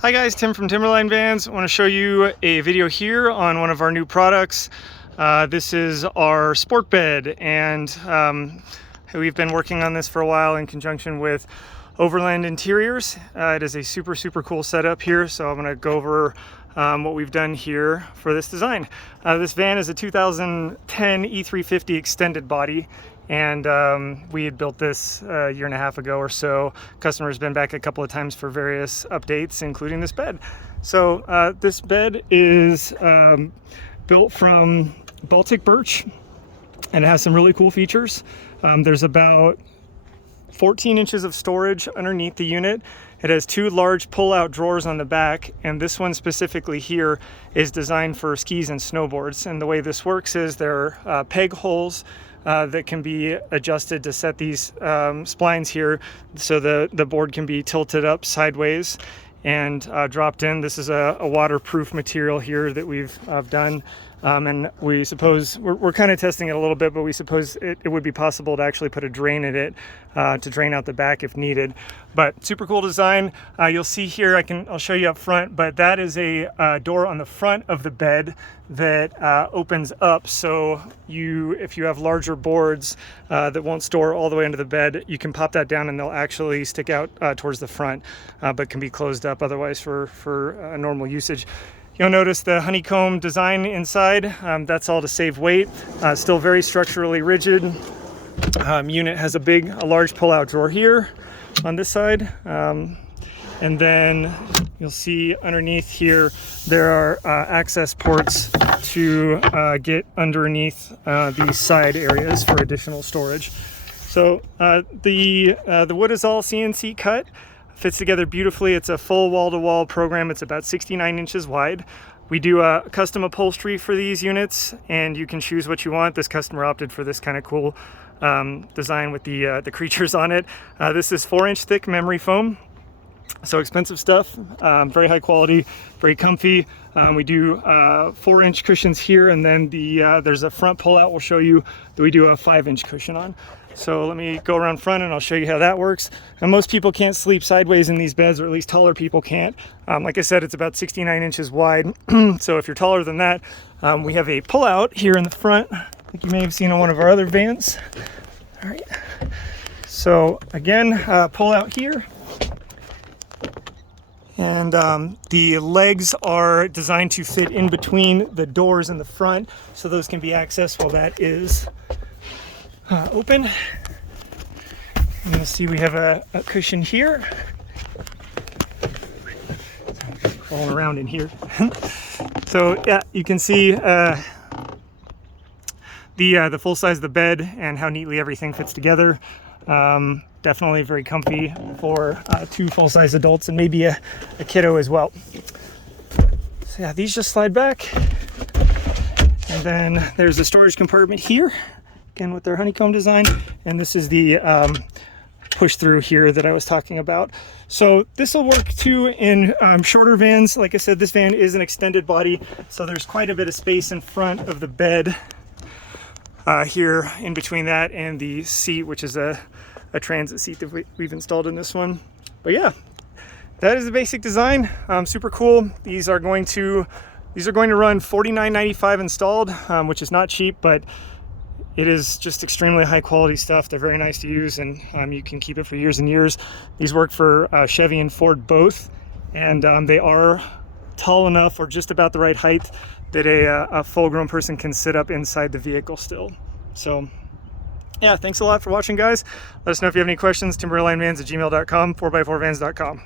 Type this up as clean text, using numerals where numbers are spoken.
Hi guys, Tim from Timberline Vans. I want to show you a video here on one of our new products. This is our sport bed, and we've been working on this for a while in conjunction with Overland Interiors. It is a super cool setup here, so I'm going to go over what we've done here for this design. This van is a 2010 E350 extended body, and we had built this a year and a half ago or so. Customer's been back a couple of times for various updates, including this bed. So this bed is built from Baltic Birch, and it has some really cool features. There's about 14 inches of storage underneath the unit. It has two large pull-out drawers on the back, and this one specifically here is designed for skis and snowboards. And the way this works is there are peg holes that can be adjusted to set these splines here, so the board can be tilted up sideways and dropped in. This is a waterproof material here that we've done, and we suppose we're kind of testing it a little bit, but we suppose it would be possible to actually put a drain in it to drain out the back if needed. But super cool design. You'll see here, I'll show you up front, but that is a door on the front of the bed that opens up, so if you have larger boards that won't store all the way into the bed, you can pop that down and they'll actually stick out towards the front, but can be closed up otherwise for normal usage. You'll notice the honeycomb design inside. That's all to save weight. Still very structurally rigid. Unit has a large pull-out drawer here on this side. And then you'll see underneath here, there are access ports to get underneath these side areas for additional storage. So the wood is all CNC cut, fits together beautifully. It's a full wall-to-wall program. It's about 69 inches wide. We do custom upholstery for these units, and you can choose what you want. This customer opted for this kind of cool design with the creatures on it. This is 4-inch thick memory foam. So expensive stuff, very high quality, very comfy. We do 4-inch cushions here, and then there's a front pull-out we'll show you that we do a 5-inch cushion on. So let me go around front and I'll show you how that works. And most people can't sleep sideways in these beds, or at least taller people can't. Like I said, it's about 69 inches wide. So if you're taller than that, we have a pull-out here in the front, like you may have seen on one of our other vans. All right. So again, pull-out here. And the legs are designed to fit in between the doors in the front, so those can be accessed while that is open. And you'll see we have a cushion here. Crawling around in here. So yeah, you can see the full size of the bed and how neatly everything fits together. Definitely very comfy for two full-size adults and maybe a kiddo as well. So yeah, these just slide back. And then there's a storage compartment here, again with their honeycomb design. And this is the push through here that I was talking about. So this will work too in shorter vans. Like I said, this van is an extended body, so there's quite a bit of space in front of the bed here in between that and the seat, which is a transit seat that we've installed in this one. But yeah, that is the basic design. Super cool. These are going to run $49.95 installed, which is not cheap, but it is just extremely high quality stuff. They're very nice to use, and you can keep it for years and years. These work for Chevy and Ford both, and they are tall enough, or just about the right height, that a full-grown person can sit up inside the vehicle still. So yeah, thanks a lot for watching, guys. Let us know if you have any questions. timberlinevans@gmail.com, 4x4vans.com.